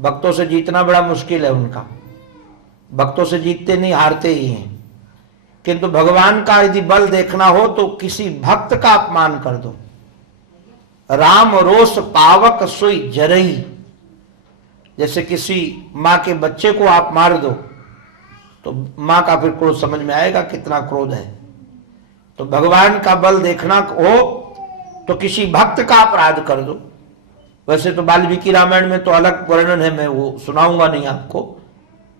भक्तों से जीतना बड़ा मुश्किल है उनका, भक्तों से जीतते नहीं, हारते ही हैं। किंतु भगवान का यदि बल देखना हो तो किसी भक्त का अपमान कर दो। राम रोष पावक सोई जरई, जैसे किसी मां के बच्चे को आप मार दो तो मां का फिर क्रोध समझ में आएगा कितना क्रोध है। तो भगवान का बल देखना हो तो किसी भक्त का अपराध कर दो। वैसे तो वाल्मीकि रामायण में तो अलग वर्णन है, मैं वो सुनाऊंगा नहीं आपको,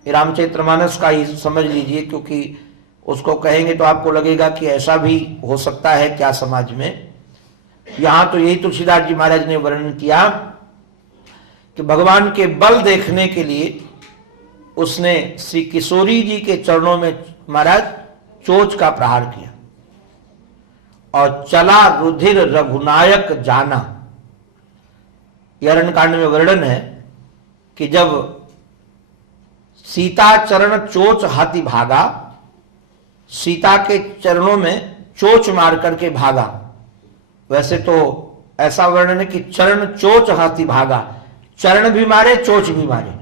रामचरितमानस का ही समझ लीजिए, क्योंकि उसको कहेंगे तो आपको लगेगा कि ऐसा भी हो सकता है क्या समाज में। यहां तो यही तुलसीदास जी महाराज ने वर्णन किया कि भगवान के बल देखने के लिए उसने श्री किशोरी जी के चरणों में महाराज चोच का प्रहार किया और चला रुधिर रघुनायक जाना। अरण्यकांड में वर्णन है कि जब सीता चरण चोच हाथी भागा, सीता के चरणों में चोच मार करके भागा। वैसे तो ऐसा वर्णन है कि चरण चोच हाथी भागा, चरण भी मारे चोच भी मारे,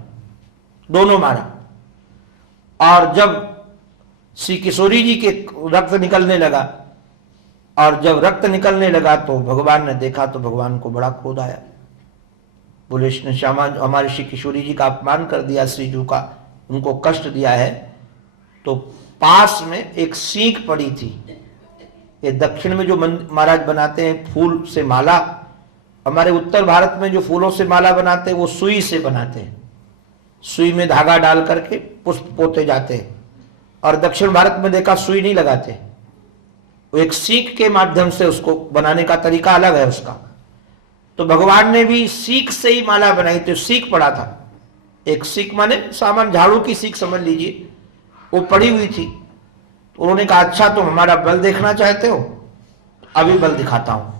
दोनों मारा। और जब श्री किशोरी जी के रक्त निकलने लगा, और जब रक्त निकलने लगा तो भगवान ने देखा तो भगवान को बड़ा क्रोध आया। बोले इसने श्यामा हमारे श्री किशोरी जी का अपमान कर दिया, श्रीजू का उनको कष्ट दिया है। तो पास में एक सीख पड़ी थी, ये दक्षिण में जो महाराज बनाते हैं फूल से माला, हमारे उत्तर भारत में जो फूलों से माला बनाते हैं वो सुई से बनाते हैं, सुई में धागा डाल करके पुष्प पोते जाते हैं। और दक्षिण भारत में देखा सुई नहीं लगाते, वो एक सीख के माध्यम से उसको बनाने का तरीका अलग है उसका। तो भगवान ने भी सीख से ही माला बनाई, तो सीख पड़ा था, एक सीख माने सामान झाड़ू की सीख समझ लीजिए, वो पड़ी हुई थी। तो उन्होंने कहा अच्छा तुम हमारा बल देखना चाहते हो, अभी बल दिखाता हूं।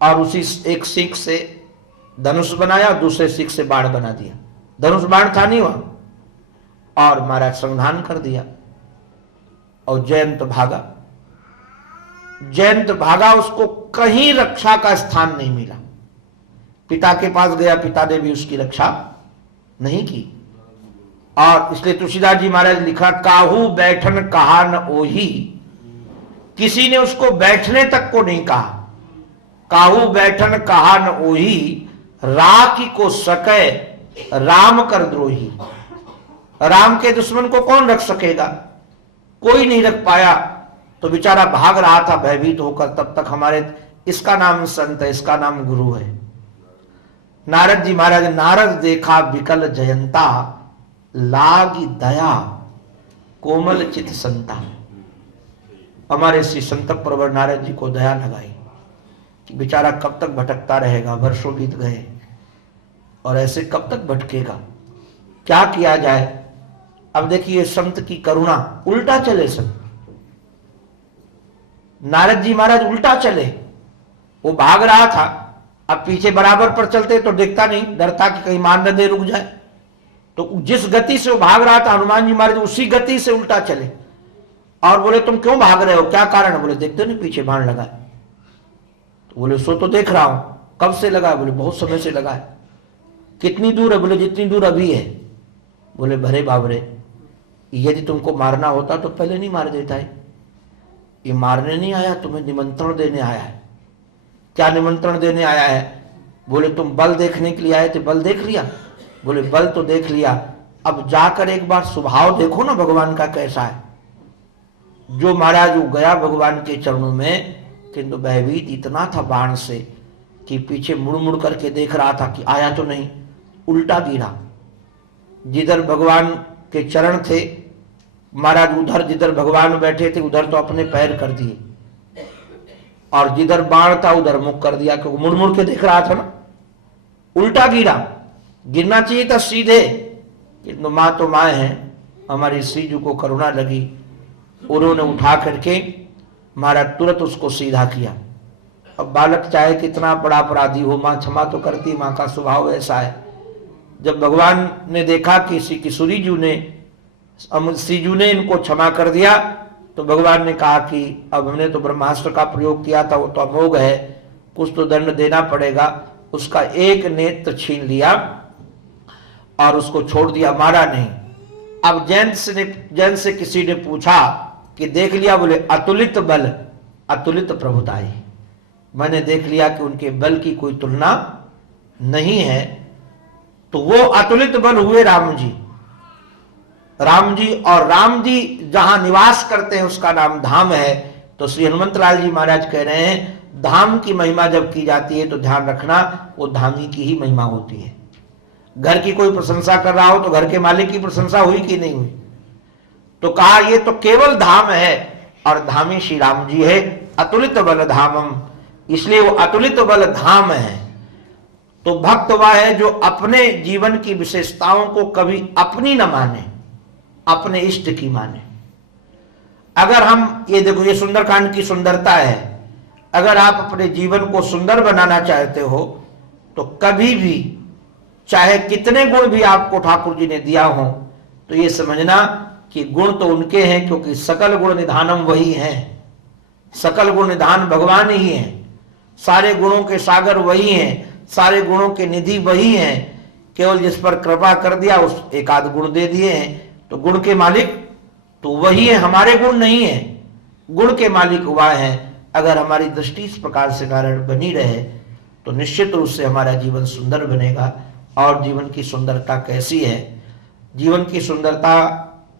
और उसी एक सीख से धनुष बनाया, दूसरे सीख से बाण बना दिया। धनुष बाण था नहीं वहां, और महाराज संधान कर दिया। और जयंत भागा, जयंत भागा, उसको कहीं रक्षा का स्थान नहीं मिला। पिता के पास गया, पिता ने भी उसकी रक्षा नहीं की। और इसलिए तुलसीदास जी महाराज लिखा, काहू बैठन कहा न ओही, किसी ने उसको बैठने तक को नहीं कहा। काहू बैठन कहा न ओही, राखी को सके राम कर द्रोही। राम के दुश्मन को कौन रख सकेगा, कोई नहीं रख पाया। तो बेचारा भाग रहा था भयभीत होकर, तब तक हमारे इसका नाम संत है, इसका नाम गुरु है नारद जी महाराज। नारद देखा विकल जयंता, लागी दया कोमल चित संता। हमारे श्री संत प्रवर नारद जी को दया लगाई कि बेचारा कब तक भटकता रहेगा, वर्षों बीत गए और ऐसे कब तक भटकेगा, क्या किया जाए। अब देखिए संत की करुणा, उल्टा चले संत, नारद जी महाराज उल्टा चले। वो भाग रहा था, अब पीछे बराबर पर चलते तो देखता नहीं, डरता कि कहीं मार न दे, रुक जाए। तो जिस गति से वो भाग रहा था हनुमान जी महाराज उसी गति से उल्टा चले और बोले तुम क्यों भाग रहे हो, क्या कारण है। बोले देखते नहीं पीछे बाण लगा है। तो बोले सो तो देख रहा हूं, कब से लगा है। बोले बहुत समय से लगा है। कितनी दूर है। बोले जितनी दूर अभी है। बोले भरे बाबरे, यदि तुमको मारना होता तो पहले नहीं मार देता है। ये मारने नहीं आया, तुम्हें निमंत्रण देने आया है। क्या निमंत्रण देने आया है। बोले तुम बल देखने के लिए आए थे, बल देख लिया। बोले बल तो देख लिया, अब जाकर एक बार स्वभाव देखो ना भगवान का कैसा है। जो महाराज वो गया भगवान के चरणों में, किंतु भयभीत इतना था बाण से कि पीछे मुड़ मुड़ करके देख रहा था कि आया तो नहीं, उल्टा गिरा। जिधर भगवान के चरण थे महाराज, उधर जिधर भगवान बैठे थे उधर तो अपने पैर कर दिए, और जिधर बाण था उधर मुख कर दिया, क्योंकि मुड़ मुड़ के देख रहा था ना, उल्टा गिरा। गिरना चाहिए था सीधे, किंतु माँ तो माँ है, हमारी श्रीजू को करुणा लगी, उन्होंने उठा करके महाराज तुरंत उसको सीधा किया। अब बालक चाहे कितना बड़ा अपराधी हो, माँ क्षमा तो करती, माँ का स्वभाव ऐसा है। जब भगवान ने देखा कि श्री किशोरीजू ने, श्रीजू ने इनको क्षमा कर दिया, तो भगवान ने कहा कि अब हमने तो ब्रह्मास्त्र का प्रयोग किया था, वो तो अमोघ है, कुछ तो दंड देना पड़ेगा। उसका एक नेत्र छीन लिया और उसको छोड़ दिया, मारा नहीं। अब जैन से किसी ने पूछा कि देख लिया? बोले अतुलित बल अतुलित प्रभुताई, मैंने देख लिया कि उनके बल की कोई तुलना नहीं है। तो वो अतुलित बल हुए राम जी। और राम जी जहां निवास करते हैं उसका नाम धाम है। तो श्री हनुमंत लाल जी महाराज कह रहे हैं धाम की महिमा जब की जाती है तो ध्यान रखना वो धामी की ही महिमा होती है। घर की कोई प्रशंसा कर रहा हो तो घर के मालिक की प्रशंसा हुई कि नहीं हुई? तो कहा ये तो केवल धाम है और धामी श्री राम जी है। अतुलित बल धामम, इसलिए वो अतुलित बल धाम है। तो भक्त वह है जो अपने जीवन की विशेषताओं को कभी अपनी न माने, अपने इष्ट की माने। अगर हम ये देखो, ये सुंदरकांड की सुंदरता है। अगर आप अपने जीवन को सुंदर बनाना चाहते हो तो कभी भी चाहे कितने गुण भी आपको ठाकुर जी ने दिया हो तो ये समझना कि गुण तो उनके हैं, क्योंकि सकल गुण निधानम वही है। सकल गुण निधान भगवान ही है, सारे गुणों के सागर वही हैं, सारे गुणों के निधि वही हैं। केवल जिस पर कृपा कर दिया उस एक आध गुण दे दिए हैं। तो गुण के मालिक तो वही है, हमारे गुण नहीं है, गुण के मालिक वह है। अगर हमारी दृष्टि इस प्रकार से नारायण बनी रहे तो निश्चित रूप से हमारा जीवन सुंदर बनेगा। और जीवन की सुंदरता कैसी है? जीवन की सुंदरता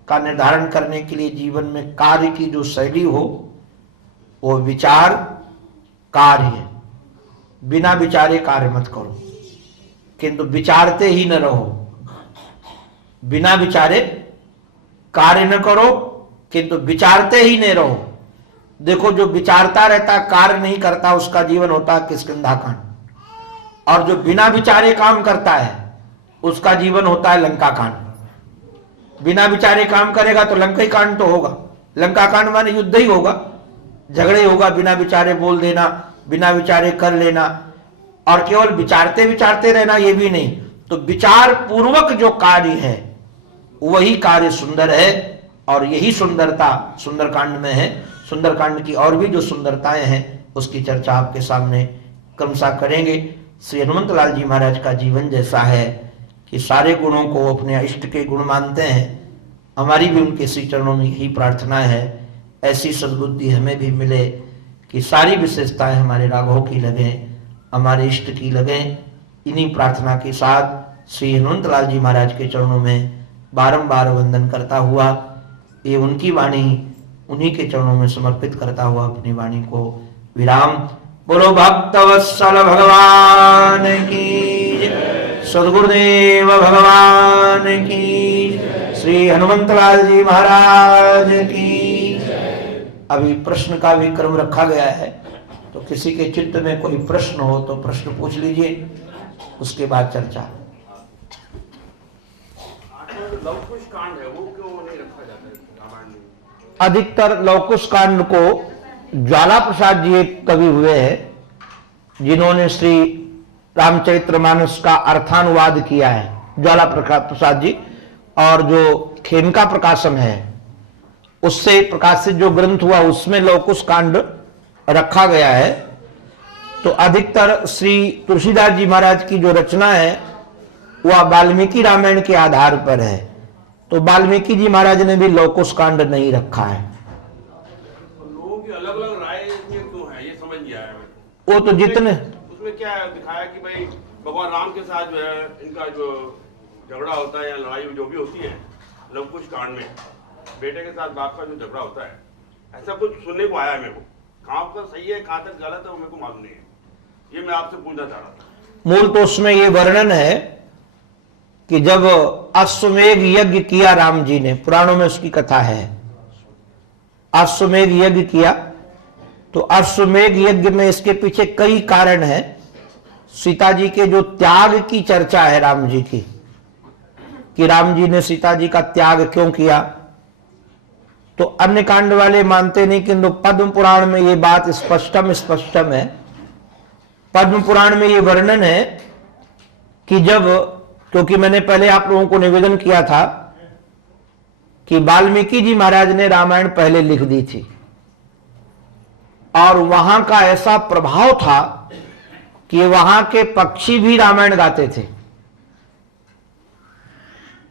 का निर्धारण करने के लिए जीवन में कार्य की जो शैली हो वो विचार कार्य, बिना विचारे कार्य मत करो, किंतु विचारते ही न रहो। बिना विचारे कार्य न करो किंतु विचारते ही न रहो। देखो, जो विचारता रहता कार्य नहीं करता उसका जीवन होता है किष्किंधा कांड, और जो बिना विचारे काम करता है उसका जीवन होता है लंका कांड। बिना विचारे काम करेगा तो लंका ही कांड तो होगा। लंका कांड माने युद्ध ही होगा, झगड़े होगा, बिना विचारे बोल देना, बिना विचारे कर लेना, और केवल विचारते विचारते रहना ये भी नहीं। तो विचार पूर्वक जो कार्य है वही कार्य सुंदर है, और यही सुंदरता सुंदरकांड में है। सुंदरकांड की और भी जो सुंदरताएं हैं उसकी चर्चा आपके सामने क्रमशः करेंगे। श्री हनुमंत लाल जी महाराज का जीवन जैसा है कि सारे गुणों को अपने इष्ट के गुण मानते हैं। हमारी भी उनके श्री चरणों में यही प्रार्थना है, ऐसी सद्बुद्धि हमें भी मिले कि सारी विशेषताएं हमारे राघव की लगें, हमारे इष्ट की लगें। इन्हीं प्रार्थना के साथ श्री हनुमंत लाल जी महाराज के चरणों में बारंबार वंदन करता हुआ, ये उनकी वाणी उन्हीं के चरणों में समर्पित करता हुआ अपनी वाणी को विराम। बोलो भक्तवत्सल भगवान की, सद्गुरुदेव भगवान की, श्री हनुमंत लाल जी महाराज की। अभी प्रश्न का भी क्रम रखा गया है, तो किसी के चित्त में कोई प्रश्न हो तो प्रश्न पूछ लीजिए, उसके बाद चर्चा। लवकुश कांड है वो क्यों नहीं रखा जाता है रामायण में? अधिकतर लवकुश कांड को ज्वाला प्रसाद जी एक कवि हुए हैं जिन्होंने श्री रामचरितमानस का अर्थानुवाद किया है, ज्वाला प्रसाद जी। और जो खेमका प्रकाशन है उससे प्रकाशित जो ग्रंथ हुआ उसमें लवकुश कांड रखा गया है। तो अधिकतर श्री तुलसीदास जी महाराज की जो रचना है वह वाल्मीकि रामायण के आधार पर है। तो वाल्मीकि जी महाराज ने भी लवकुश कांड नहीं रखा है। लोगों की अलग अलग राय इसमें क्यों है ये समझ नहीं आया। वो तो जितने उसमें क्या दिखाया कि भाई भगवान राम के साथ जो है इनका जो झगड़ा होता है या लड़ाई जो भी होती है लवकुश कांड में, बेटे के साथ बाप का जो झगड़ा होता है, ऐसा कुछ सुनने को आया मेरे को। कहाँ पर सही है कहाँ तक गलत है वो मेरे को मालूम नहीं है, ये मैं आपसे पूछना चाह रहा था। मूल तो उसमें ये वर्णन है कि जब अश्वमेध यज्ञ किया राम जी ने, पुराणों में उसकी कथा है, अश्वमेध यज्ञ किया। तो अश्वमेध यज्ञ में इसके पीछे कई कारण हैं। सीता जी के जो त्याग की चर्चा है राम जी की, कि राम जी ने सीता जी का त्याग क्यों किया, तो अन्य कांड वाले मानते नहीं, किंतु पद्म पुराण में ये बात स्पष्टम है। पद्म पुराण में ये वर्णन है कि जब, क्योंकि मैंने पहले आप लोगों को निवेदन किया था कि वाल्मीकि जी महाराज ने रामायण पहले लिख दी थी और वहां का ऐसा प्रभाव था कि वहां के पक्षी भी रामायण गाते थे।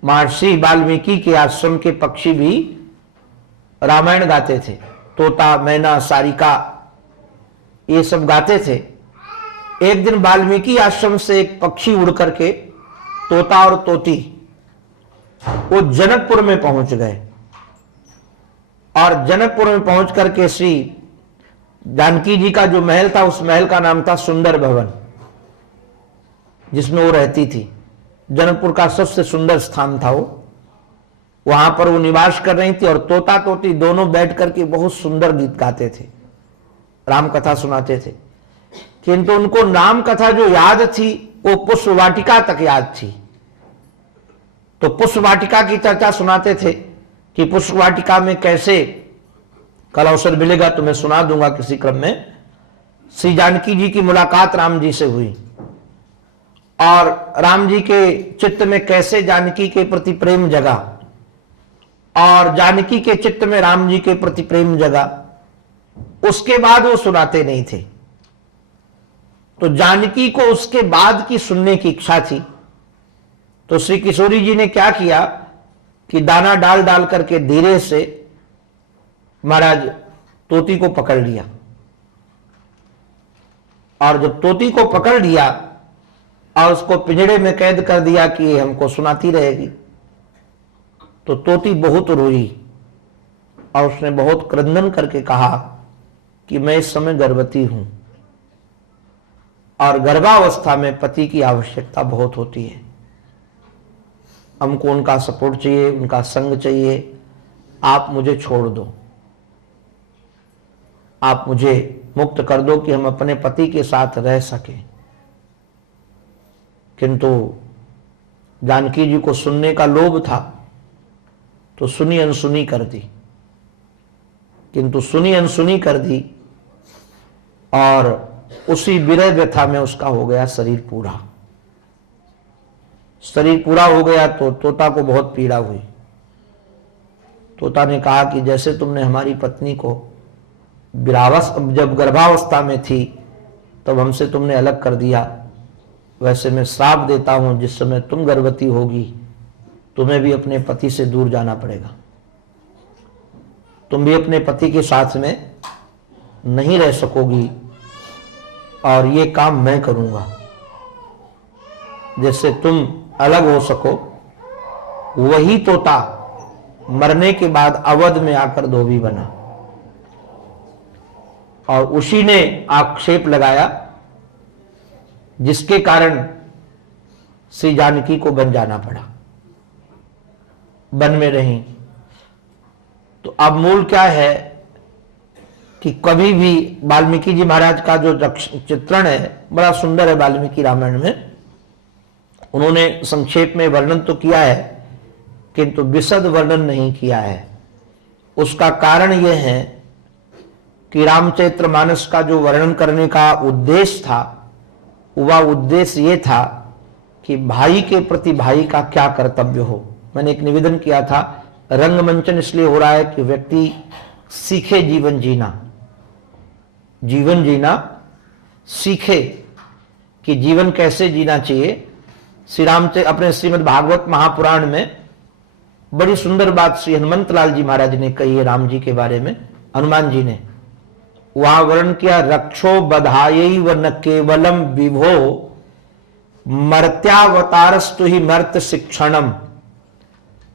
महर्षि वाल्मीकि के आश्रम के पक्षी भी रामायण गाते थे। तोता, मैना, सारिका, ये सब गाते थे। एक दिन वाल्मीकि आश्रम से एक पक्षी उड़ करके, तोता और तोती, वो जनकपुर में पहुंच गए और जनकपुर में पहुंच करके श्री जानकी जी का जो महल था, उस महल का नाम था सुंदर भवन, जिसमें वो रहती थी। जनकपुर का सबसे सुंदर स्थान था वो, वहां पर वो निवास कर रही थी और तोता तोती दोनों बैठ करके बहुत सुंदर गीत गाते थे, राम कथा सुनाते थे। किंतु उनको राम कथा जो याद थी वो पुष्प वाटिका तक याद थी। तो पुष्प वाटिका की चर्चा सुनाते थे कि पुष्प वाटिका में कैसे, कल अवसर मिलेगा तो मैं सुना दूंगा किसी क्रम में, श्री जानकी जी की मुलाकात राम जी से हुई और राम जी के चित्त में कैसे जानकी के प्रति प्रेम जगा और जानकी के चित्त में राम जी के प्रति प्रेम जगा। उसके बाद वो सुनाते नहीं थे, तो जानकी को उसके बाद की सुनने की इच्छा थी। तो श्री किशोरी जी ने क्या किया कि दाना डाल डाल करके धीरे से महाराज तोती को पकड़ लिया और जब तोती को पकड़ लिया और उसको पिंजड़े में कैद कर दिया कि ये हमको सुनाती रहेगी, तो तोती बहुत रोई और उसने बहुत क्रंदन करके कहा कि मैं इस समय गर्भवती हूं और गर्भावस्था में पति की आवश्यकता बहुत होती है। हमको उनका सपोर्ट चाहिए, उनका संग चाहिए, आप मुझे छोड़ दो, आप मुझे मुक्त कर दो कि हम अपने पति के साथ रह सकें। किंतु जानकी जी को सुनने का लोभ था तो सुनी अनसुनी कर दी, किंतु सुनी अनसुनी कर दी और उसी विरह व्यथा में उसका हो गया शरीर पूरा। शरीर पूरा हो गया तो तोता को बहुत पीड़ा हुई। तोता ने कहा कि जैसे तुमने हमारी पत्नी को जब गर्भावस्था में थी तब हमसे तुमने अलग कर दिया, वैसे मैं श्राप देता हूं जिस समय तुम गर्भवती होगी तुम्हें भी अपने पति से दूर जाना पड़ेगा, तुम भी अपने पति के साथ में नहीं रह सकोगी और ये काम मैं करूंगा, जिससे तुम अलग हो सको। वही तोता मरने के बाद अवध में आकर धोबी बना और उसी ने आक्षेप लगाया जिसके कारण श्री जानकी को वन जाना पड़ा, वन में रही। तो अब मूल क्या है कि कभी भी वाल्मीकि जी महाराज का जो चित्रण है बड़ा सुंदर है वाल्मीकि रामायण में, उन्होंने संक्षेप में वर्णन तो किया है किंतु विशद वर्णन नहीं किया है। उसका कारण यह है कि रामचरितमानस का जो वर्णन करने का उद्देश्य था वह उद्देश्य ये था कि भाई के प्रति भाई का क्या कर्तव्य हो। मैंने एक निवेदन किया था, रंगमंचन इसलिए हो रहा है कि व्यक्ति सीखे जीवन जीना, जीवन जीना सीखे कि जीवन कैसे जीना चाहिए। श्री रामचरित अपने श्रीमद् भागवत महापुराण में बड़ी सुंदर बात श्री हनुमंत लाल जी महाराज ने कही है राम जी के बारे में, हनुमान जी ने वहां वर्णन किया, रक्षो बधाई व न केवलम विभो मर्त्यावतारस्तु ही मर्त शिक्षणम।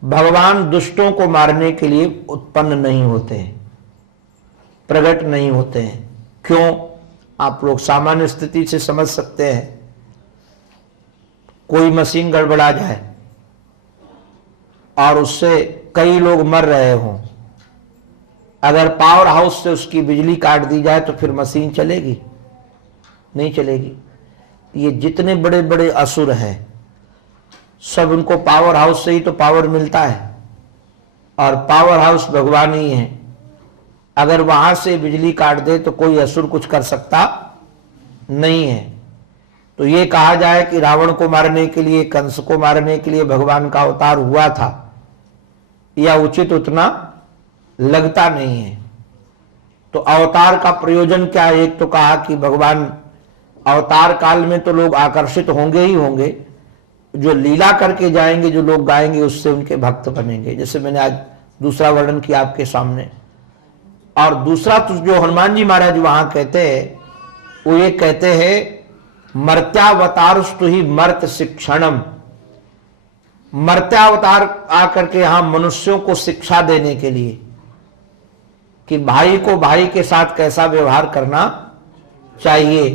भगवान दुष्टों को मारने के लिए उत्पन्न नहीं होते हैं, प्रकट नहीं होते हैं। क्यों? आप लोग सामान्य स्थिति से समझ सकते हैं। कोई मशीन गड़बड़ा जाए और उससे कई लोग मर रहे हों, अगर पावर हाउस से उसकी बिजली काट दी जाए तो फिर मशीन चलेगी? नहीं चलेगी। ये जितने बड़े बड़े असुर हैं सब उनको पावर हाउस से ही तो पावर मिलता है और पावर हाउस भगवान ही है। अगर वहां से बिजली काट दे तो कोई असुर कुछ कर सकता नहीं है। तो ये कहा जाए कि रावण को मारने के लिए, कंस को मारने के लिए भगवान का अवतार हुआ था, यह उचित उतना लगता नहीं है। तो अवतार का प्रयोजन क्या है? एक तो कहा कि भगवान अवतार काल में तो लोग आकर्षित होंगे ही होंगे, जो लीला करके जाएंगे, जो लोग गाएंगे, उससे उनके भक्त बनेंगे। जैसे मैंने आज दूसरा वर्णन किया आपके सामने। और दूसरा तो जो हनुमान जी महाराज वहां कहते हैं, वो ये कहते हैं मर्त्यावतारस्तु ही मर्त शिक्षणम। मर्त्यावतार आकर के यहां मनुष्यों को शिक्षा देने के लिए कि भाई को भाई के साथ कैसा व्यवहार करना चाहिए,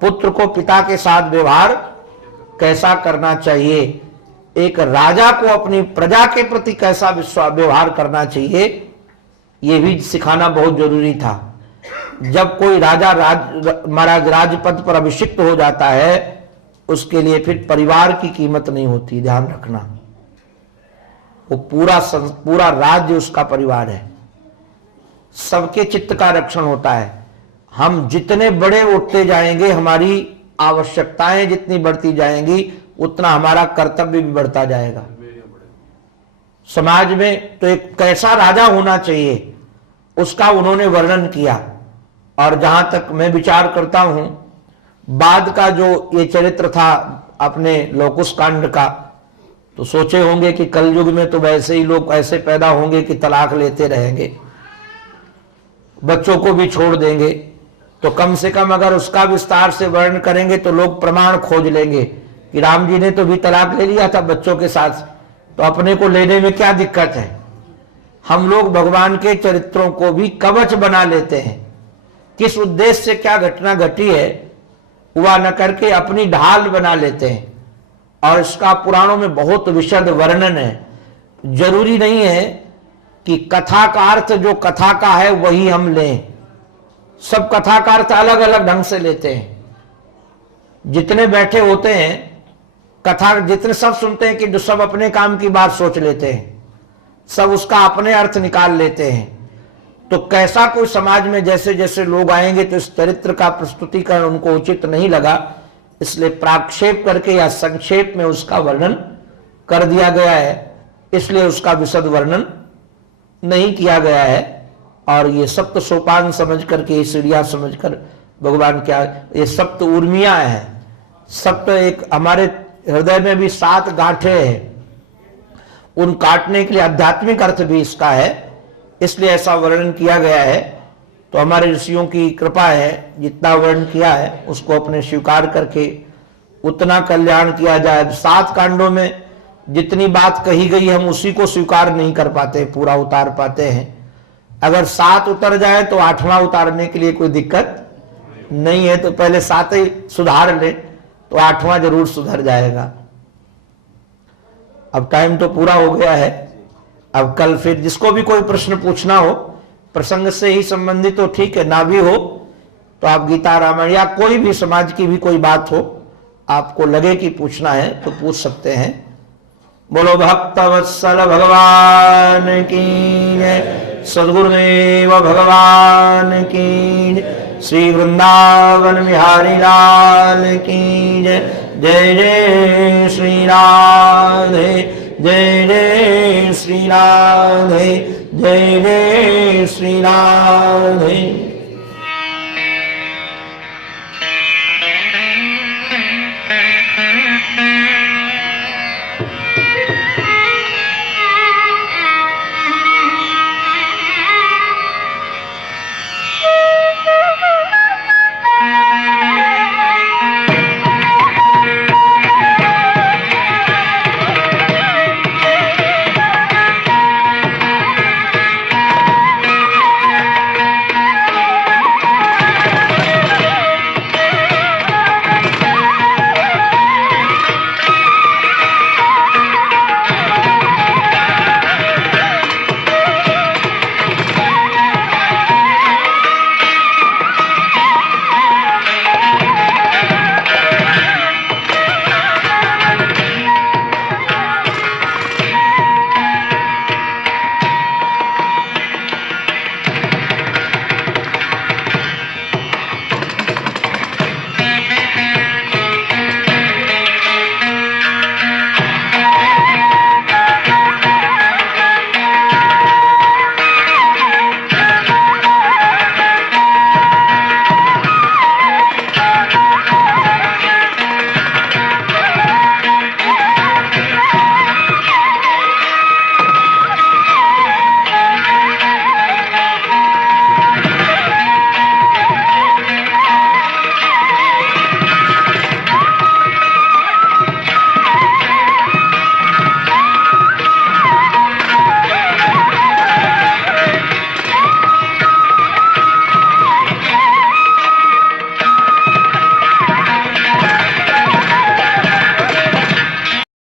पुत्र को पिता के साथ व्यवहार कैसा करना चाहिए, एक राजा को अपनी प्रजा के प्रति कैसा व्यवहार करना चाहिए, यह भी सिखाना बहुत जरूरी था। जब कोई राजा महाराज राजपद पर अभिषिक्त हो जाता है, उसके लिए फिर परिवार की कीमत नहीं होती, ध्यान रखना। वो पूरा राज्य उसका परिवार है, सबके चित्त का रक्षण होता है। हम जितने बड़े उठते जाएंगे, हमारी आवश्यकताएं जितनी बढ़ती जाएंगी, उतना हमारा कर्तव्य भी बढ़ता जाएगा। समाज में तो एक कैसा राजा होना चाहिए, उसका उन्होंने वर्णन किया। और जहां तक मैं विचार करता हूं, बाद का जो ये चरित्र था अपने लोकुश कांड का, तो सोचे होंगे कि कलयुग में तो वैसे ही लोग ऐसे पैदा होंगे कि तलाक लेते रहेंगे, बच्चों को भी छोड़ देंगे। तो कम से कम अगर उसका विस्तार से वर्णन करेंगे तो लोग प्रमाण खोज लेंगे कि राम जी ने तो भी तलाक ले लिया था बच्चों के साथ, तो अपने को लेने में क्या दिक्कत है। हम लोग भगवान के चरित्रों को भी कवच बना लेते हैं, किस उद्देश्य से क्या घटना घटी है हुआ न करके अपनी ढाल बना लेते हैं। और इसका पुराणों में बहुत विशद वर्णन है। जरूरी नहीं है कि कथा का अर्थ जो कथा का है वही हम लें, सब कथा का अर्थ अलग अलग ढंग से लेते हैं। जितने बैठे होते हैं कथा, जितने सब सुनते हैं कि जो सब अपने काम की बात सोच लेते हैं, सब उसका अपने अर्थ निकाल लेते हैं। तो कैसा कोई समाज में जैसे जैसे लोग आएंगे तो इस चरित्र का प्रस्तुतिकरण उनको उचित नहीं लगा, इसलिए प्राक्षेप करके या संक्षेप में उसका वर्णन कर दिया गया है, इसलिए उसका विशद वर्णन नहीं किया गया है। और ये सप्त सोपान समझ करके, ये सीढ़ियां समझकर भगवान क्या, ये सप्त उर्मियां हैं। सप्त एक हमारे हृदय में भी 7 गांठें हैं, उन काटने के लिए आध्यात्मिक अर्थ भी इसका है, इसलिए ऐसा वर्णन किया गया है। तो हमारे ऋषियों की कृपा है, जितना वर्णन किया है उसको अपने स्वीकार करके उतना कल्याण किया जाए। 7 कांडों में जितनी बात कही गई हम उसी को स्वीकार नहीं कर पाते, पूरा उतार पाते हैं। अगर 7 उतर जाए तो 8वां उतारने के लिए कोई दिक्कत नहीं है, तो पहले 7 ही सुधार ले तो 8वां जरूर सुधर जाएगा। अब टाइम तो पूरा हो गया है। अब कल फिर जिसको भी कोई प्रश्न पूछना हो, प्रसंग से ही संबंधित हो ठीक है, ना भी हो तो आप गीता रामायण या कोई भी समाज की भी कोई बात हो, आपको लगे कि पूछना है तो पूछ सकते हैं। बोलो भक्तवत्सल भगवान की जय, सद्गुरुदेव भगवान की जय, श्री वृंदावन बिहारी लाल की जय। जय जय श्री राधे, जय जय श्री राधे, जय जय श्री राधे।